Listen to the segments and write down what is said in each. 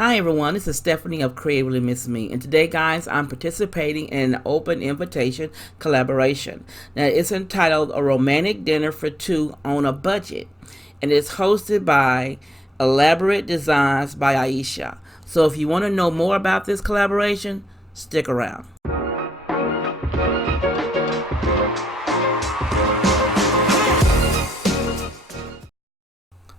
Hi everyone, this is Stephanie of Creatively Miss Me, and today guys I'm participating in an open invitation collaboration. Now it's entitled A Romantic Dinner for Two on a Budget, and it's hosted by Elaborate Designs by Aisha. So if you want to know more about this collaboration, stick around.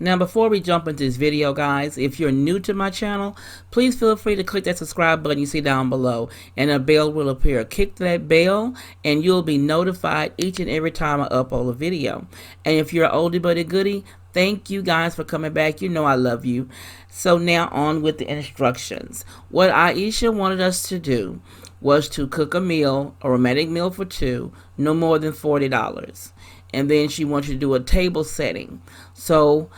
Now before we jump into this video guys, if you're new to my channel, please feel free to click that subscribe button you see down below and a bell will appear. Click that bell and you'll be notified each and every time I upload a video. And if you're an oldie but a goodie, thank you guys for coming back. You know I love you. So now on with the instructions. What Aisha wanted us to do was to cook a meal, a romantic meal for two, no more than $40. And then she wanted to do a table setting. So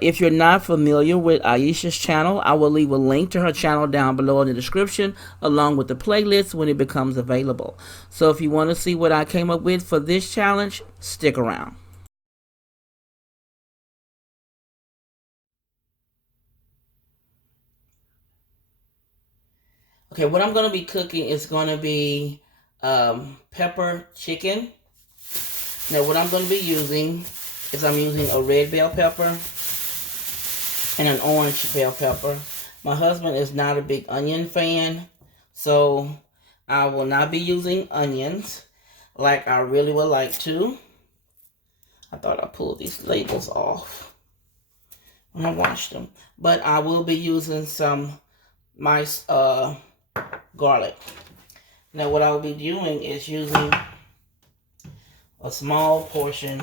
if you're not familiar with Aisha's channel, I will leave a link to her channel down below in the description along with the playlist when it becomes available. So if you want to see what I came up with for this challenge, stick around. Okay, what I'm going to be cooking is going to be pepper chicken. Now what I'm going to be using is I'm using a red bell pepper and an orange bell pepper. My husband is not a big onion fan, so I will not be using onions like I really would like to. I thought I pulled these labels off when I washed them. But I will be using some minced garlic. Now what I will be doing is using a small portion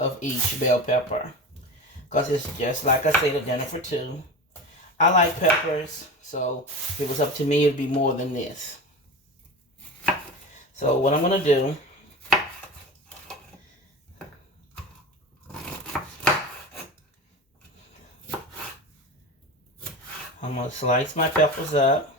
of each bell pepper, because it's just like I said, a dinner for two. I like peppers, so if it was up to me, it'd be more than this. So what I'm gonna do, I'm gonna slice my peppers up.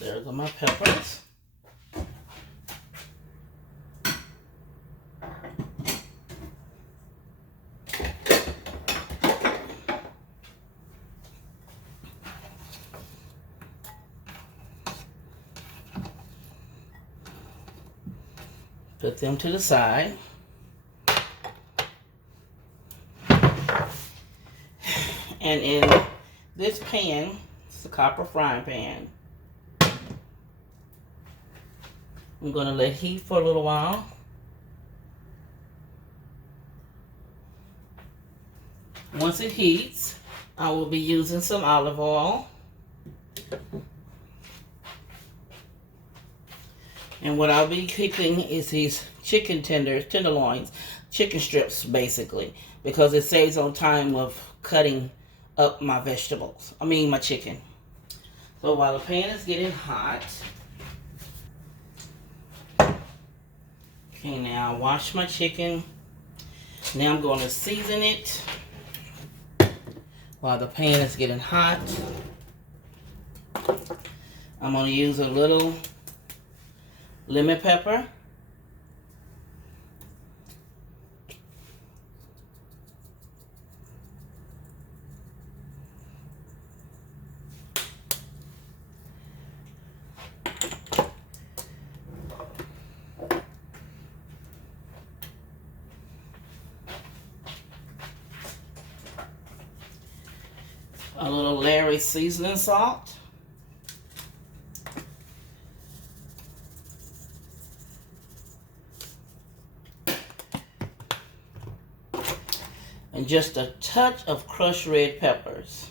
There go my peppers. Put them to the side. And in this pan, it's a copper frying pan, I'm going to let heat for a little while. Once it heats, I will be using some olive oil. And what I'll be cooking is these chicken tenderloins, chicken strips basically, because it saves on time of cutting up my vegetables. My chicken. So while the pan is getting hot, okay, now I wash my chicken. Now I'm going to season it while the pan is getting hot. I'm going to use a little lemon pepper. A little Larry seasoning salt. And just a touch of crushed red peppers.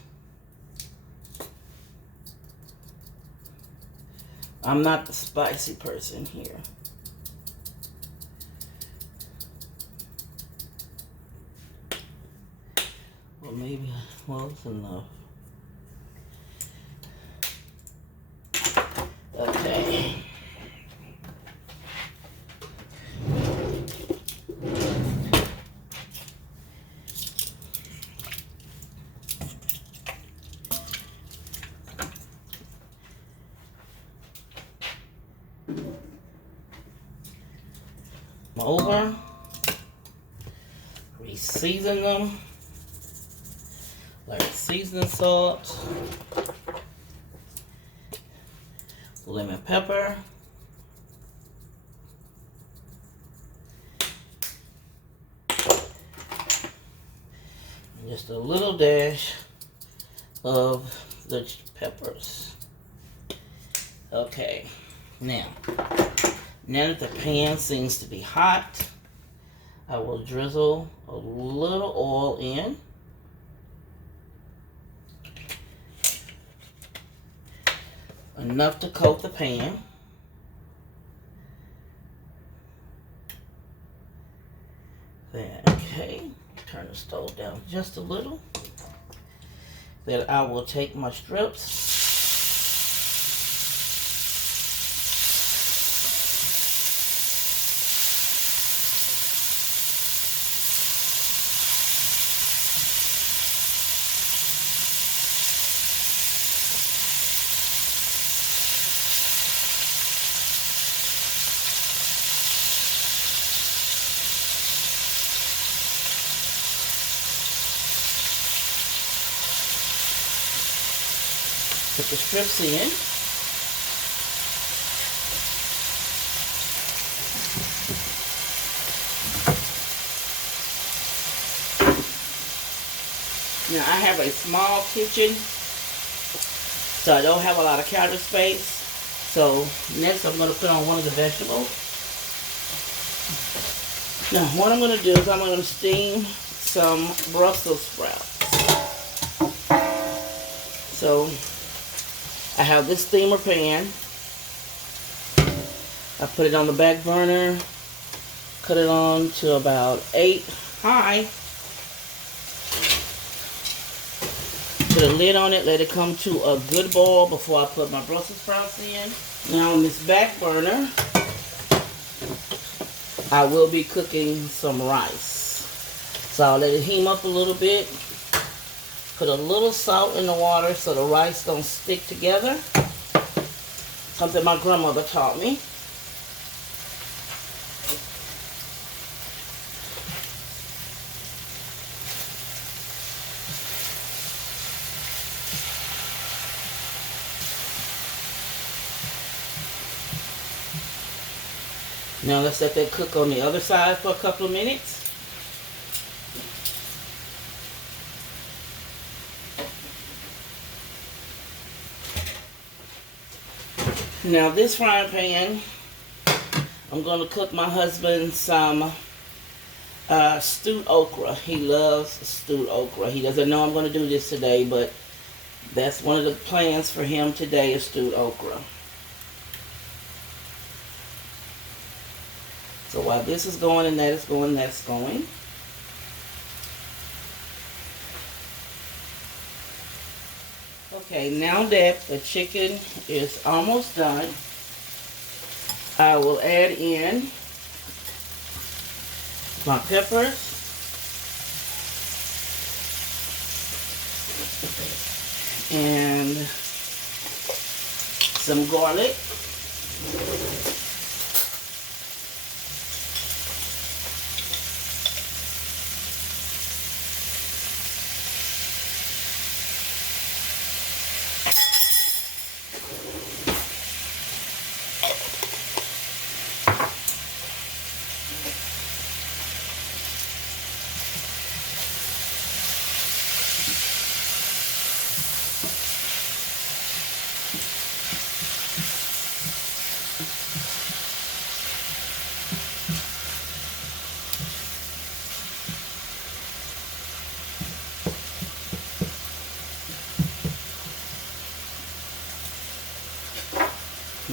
I'm not the spicy person here. Well, maybe, well, it's enough. Okay. Over, re-season them, like seasoning salt, lemon pepper, and just a little dash of the peppers. Okay, now that the pan seems to be hot, I will drizzle a little oil in. Enough to coat the pan. Then, okay, turn the stove down just a little. Then I will take my strips. Put the strips in. Now I have a small kitchen, so I don't have a lot of counter space. So next I'm going to put on one of the vegetables. Now what I'm going to do is I'm going to steam some Brussels sprouts. So I have this steamer pan. I put it on the back burner, cut it on to about 8 high. Put a lid on it, let it come to a good boil before I put my Brussels sprouts in. Now on this back burner, I will be cooking some rice. So I'll let it heat up a little bit. Put a little salt in the water so the rice don't stick together. Something my grandmother taught me. Now let's let that cook on the other side for a couple of minutes. Now this frying pan, I'm going to cook my husband some stewed okra. He loves stewed okra. He doesn't know I'm going to do this today, but that's one of the plans for him today is stewed okra. So while this is going and that is going, that's going. Okay, now that the chicken is almost done, I will add in my peppers, and some garlic,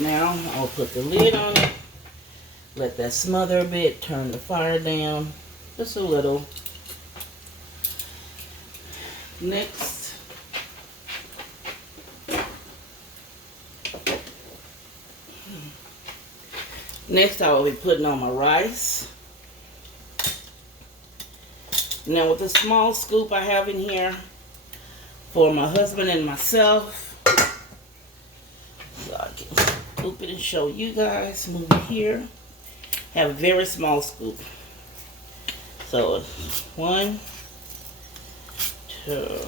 now I'll put the lid on it. Let that smother a bit. Turn the fire down just a little. Next, I will be putting on my rice. Now with the small scoop I have in here for my husband and myself, so I can scoop it and show you guys. Move it here. Have a very small scoop. So 1, 2.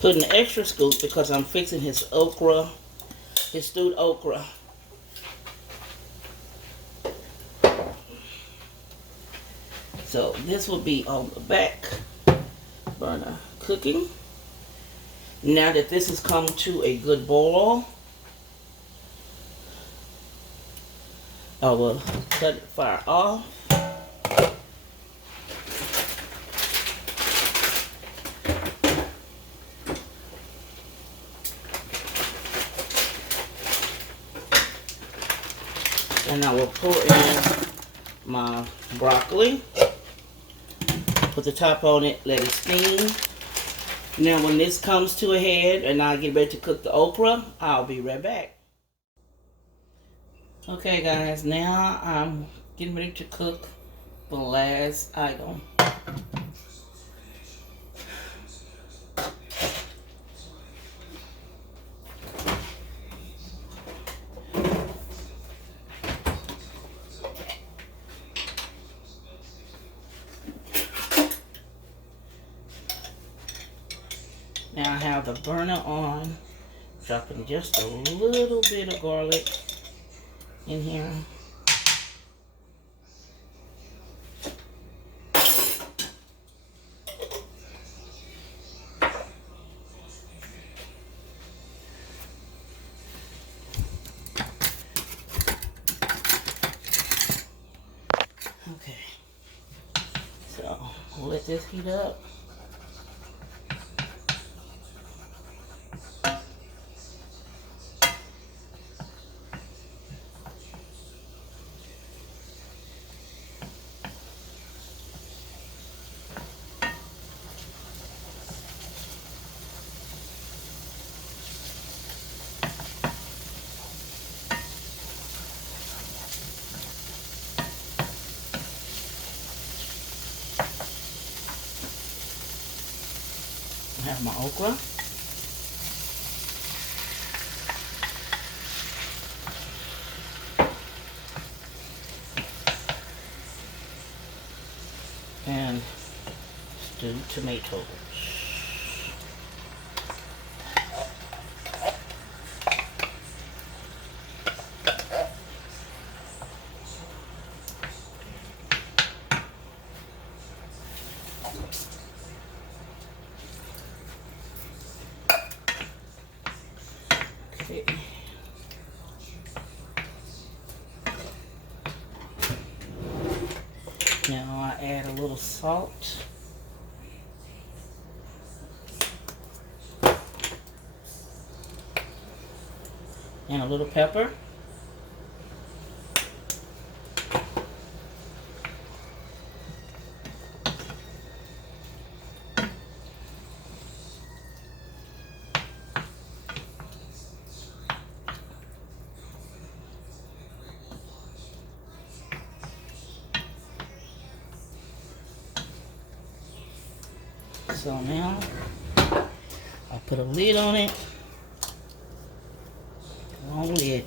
Put an extra scoop because I'm fixing his okra, his stewed okra. So this will be on the back burner cooking. Now that this has come to a good boil, I will cut the fire off. And I will pour in my broccoli. Put the top on it, let it steam. Now when this comes to a head and I get ready to cook the okra, I'll be right back. Okay guys, now I'm getting ready to cook the last item. Now I have the burner on, dropping just a little bit of garlic in here. Okay, so we'll let this heat up. I have my okra. And stewed tomatoes. Okay. Now I add a little salt. And a little pepper. So now I'll put a lid on it. Long lid.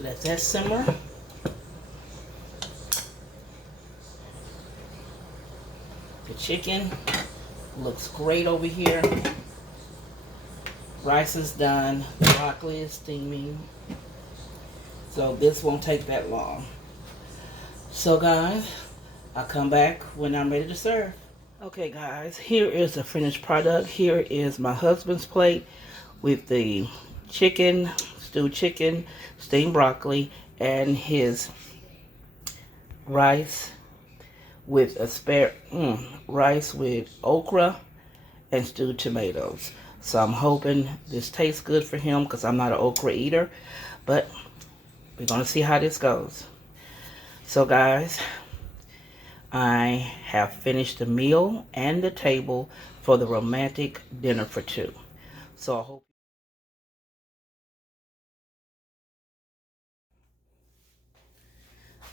Let that simmer. The chicken looks great over here. Rice is done. The broccoli is steaming. So this won't take that long. So guys, I'll come back when I'm ready to serve. Okay guys, here is the finished product. Here is my husband's plate with the chicken, stewed chicken, steamed broccoli, and his rice with rice with okra and stewed tomatoes. So I'm hoping this tastes good for him because I'm not an okra eater, but we're gonna see how this goes. So guys, I have finished the meal and the table for the romantic dinner for two. So I hope.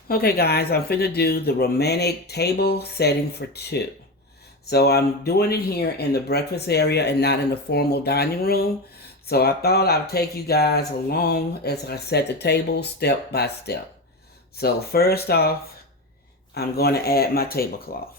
Okay guys, I'm finna do the romantic table setting for two. So I'm doing it here in the breakfast area and not in the formal dining room. So I thought I'd take you guys along as I set the table step by step. So first off, I'm going to add my tablecloth.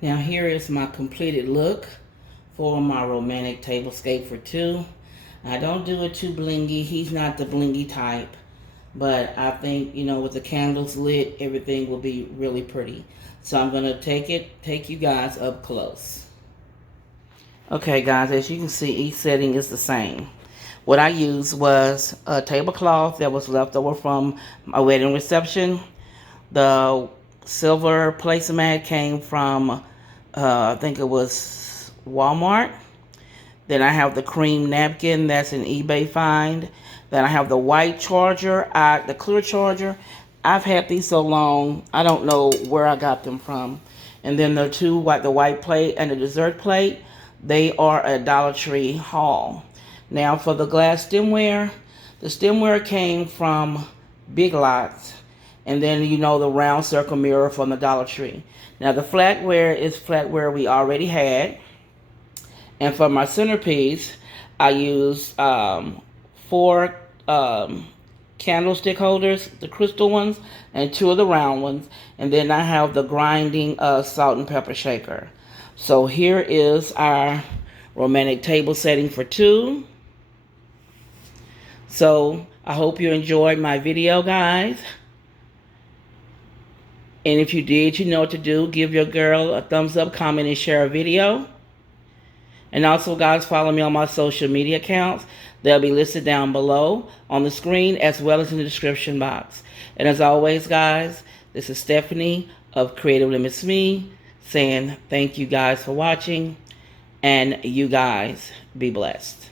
Now here is my completed look for my romantic tablescape for two. I don't do it too blingy. He's not the blingy type. But I think, you know, with the candles lit, everything will be really pretty. So I'm going to take you guys up close. Okay guys, as you can see, each setting is the same. What I used was a tablecloth that was left over from my wedding reception. The silver placemat came from, I think it was Walmart. Then I have the cream napkin, that's an eBay find. Then I have the white charger, the clear charger. I've had these so long, I don't know where I got them from. And then the the white plate and the dessert plate, they are a Dollar Tree haul. Now for the glass stemware, the stemware came from Big Lots. And then, you know, the round circle mirror from the Dollar Tree. Now the flatware is flatware we already had. And for my centerpiece, I used 4 candlestick holders, the crystal ones, and 2 of the round ones. And then I have the grinding salt and pepper shaker. So here is our romantic table setting for two. So I hope you enjoyed my video, guys. And if you did, you know what to do. Give your girl a thumbs up, comment, and share a video. And also, guys, follow me on my social media accounts. They'll be listed down below on the screen as well as in the description box. And as always, guys, this is Stephanie of Creative Limits Me saying thank you guys for watching. And you guys be blessed.